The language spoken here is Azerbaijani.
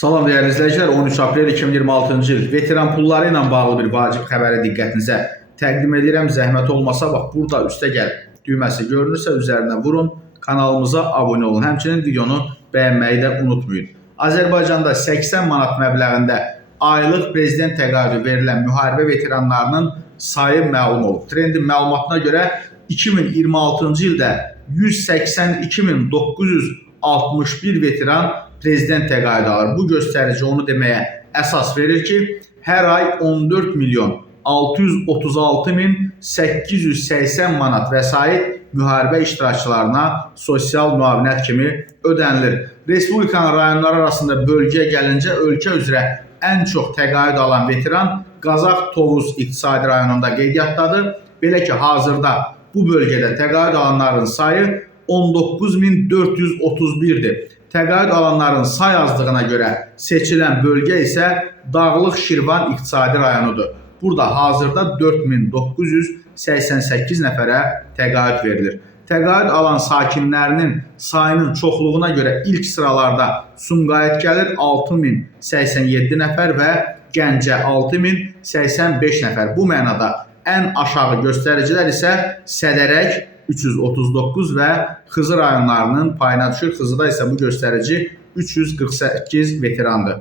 Salam dəyərli izləyicilər, 13 aprel 2026-cı il veteran pulları ilə bağlı bir vacib xəbəri diqqətinizə təqdim edirəm. Zəhmət olmasa, bax burada üstə gəl düyməsi görünürsə üzərinə vurun, kanalımıza abunə olun. Həmçinin videonu bəyənməyi də unutmayın. Azərbaycanda 80 manat məbləğində aylıq prezident təqaüdü verilən müharibə veteranlarının sayı məlum olub. Trendin məlumatına görə 2026-cı ildə 182.961 veteran prezident təqaüdü alır. Bu göstərici onu deməyə əsas verir ki, hər ay 14.636.880 manat vəsait müharibə iştirakçılarına sosial müavinət kimi ödənilir. Respublikanın rayonları arasında bölgəyə gəlincə ölkə üzrə ən çox təqaüd alan veteran Qazax Tovuz iqtisadi rayonunda qeydiyyatdadır. Belə ki, hazırda bu bölgədə təqaüd alanların sayı 19.431'dir. Təqaüd alanların say azlığına görə seçilən bölgə isə Dağlıq Şirvan iqtisadi rayonudur. Burada hazırda 4.988 nəfərə təqaüd verilir. Təqaüd alan sakinlərinin sayının çoxluğuna görə ilk sıralarda Sumqayıt gəlir 6087 nəfər və Gəncə 6085 nəfər. Bu mənada ən aşağı göstəricilər isə Sədərək 339 və Xızı rayonlarının payına düşür. Xızıda isə bu göstərici 348 veterandır.